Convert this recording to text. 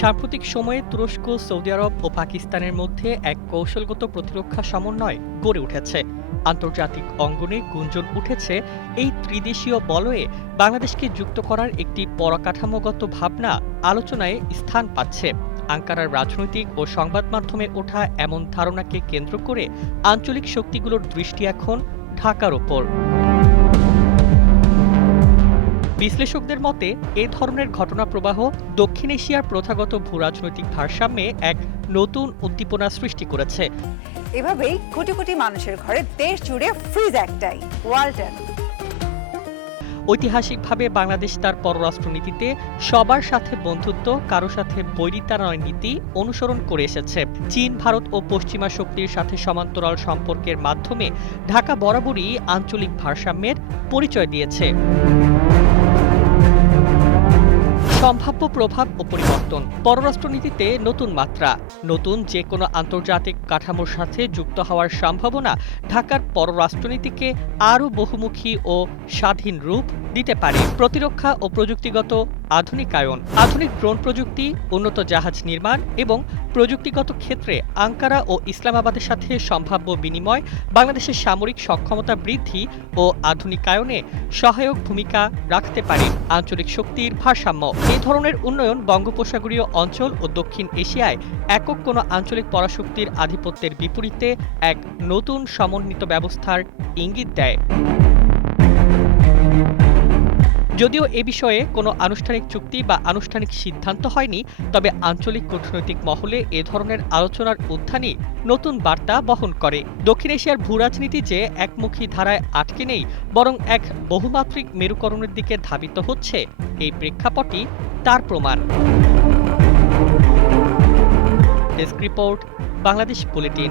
সাম্প্রতিক সময়ে তুরস্ক, সৌদি আরব ও পাকিস্তানের মধ্যে এক কৌশলগত প্রতিরক্ষা সমন্বয় গড়ে উঠেছে। আন্তর্জাতিক অঙ্গনে গুঞ্জন উঠেছে এই ত্রিদেশীয় বলয়ে বাংলাদেশকে যুক্ত করার একটি পরিকাঠামোগত ভাবনা আলোচনায় স্থান পাচ্ছে। আঙ্কারার রাজনৈতিক ও সংবাদ মাধ্যমে ওঠা এমন ধারণাকে কেন্দ্র করে আঞ্চলিক শক্তিগুলোর দৃষ্টি এখন ঢাকার ওপর। বিশ্লেষকদের মতে এ ধরনের ঘটনা প্রবাহ দক্ষিণ এশিয়ার প্রথাগত ভূরাজনৈতিক ভারসাম্যে এক নতুন উদ্দীপনা সৃষ্টি করেছে। এভাবেই কোটি কোটি মানুষের ঘরে দেশ জুড়ে ফ্রিজ একটাই, ওয়ালটন। ঐতিহাসিকভাবে বাংলাদেশ তার পররাষ্ট্রনীতিতে সবার সাথে বন্ধুত্ব, কারো সাথে বৈরিতা নয় নীতি অনুসরণ করে এসেছে। চীন, ভারত ও পশ্চিমা শক্তির সাথে সমান্তরাল সম্পর্কের মাধ্যমে ঢাকা বরাবরই আঞ্চলিক ভারসাম্যের পরিচয় দিয়েছে। সম্ভাব্য প্রভাব ও পরিবর্তন। পররাষ্ট্রনীতিতে নতুন মাত্রা। নতুন যে কোনো আন্তর্জাতিক কাঠামোর সাথে যুক্ত হওয়ার সম্ভাবনা ঢাকার পররাষ্ট্রনীতিকে আরও বহুমুখী ও স্বাধীন রূপ দিতে পারে। প্রতিরক্ষা ও প্রযুক্তিগত আধুনিকায়ন। আধুনিক ড্রোন প্রযুক্তি, উন্নত জাহাজ নির্মাণ এবং প্রযুক্তিগত ক্ষেত্রে আঙ্কারা ও ইসলামাবাদের সাথে সম্ভাব্য বিনিময় বাংলাদেশের সামরিক সক্ষমতা বৃদ্ধি ও আধুনিকায়নে সহায়ক ভূমিকা রাখতে পারে। আঞ্চলিক শক্তির ভারসাম্য। এই ধরনের উন্নয়ন বঙ্গোপসাগরীয় অঞ্চল ও দক্ষিণ এশিয়ায় একক কোনো আঞ্চলিক পরাশক্তির আধিপত্যের বিপরীতে এক নতুন সমন্বিত ব্যবস্থার ইঙ্গিত দেয়। যদিও এ বিষয়ে কোনো আনুষ্ঠানিক চুক্তি বা আনুষ্ঠানিক সিদ্ধান্ত হয়নি, তবে আঞ্চলিক কূটনৈতিক মহলে এ ধরনের আলোচনার উত্থানই নতুন বার্তা বহন করে। দক্ষিণ এশিয়ার ভূরাজনীতি যে একমুখী ধারায় আটকে নেই, বরং এক বহুমাত্রিক মেরুকরণের দিকে ধাবিত হচ্ছে, এই প্রেক্ষাপটই তার প্রমাণ। Desk report, Bangladesh bulletin.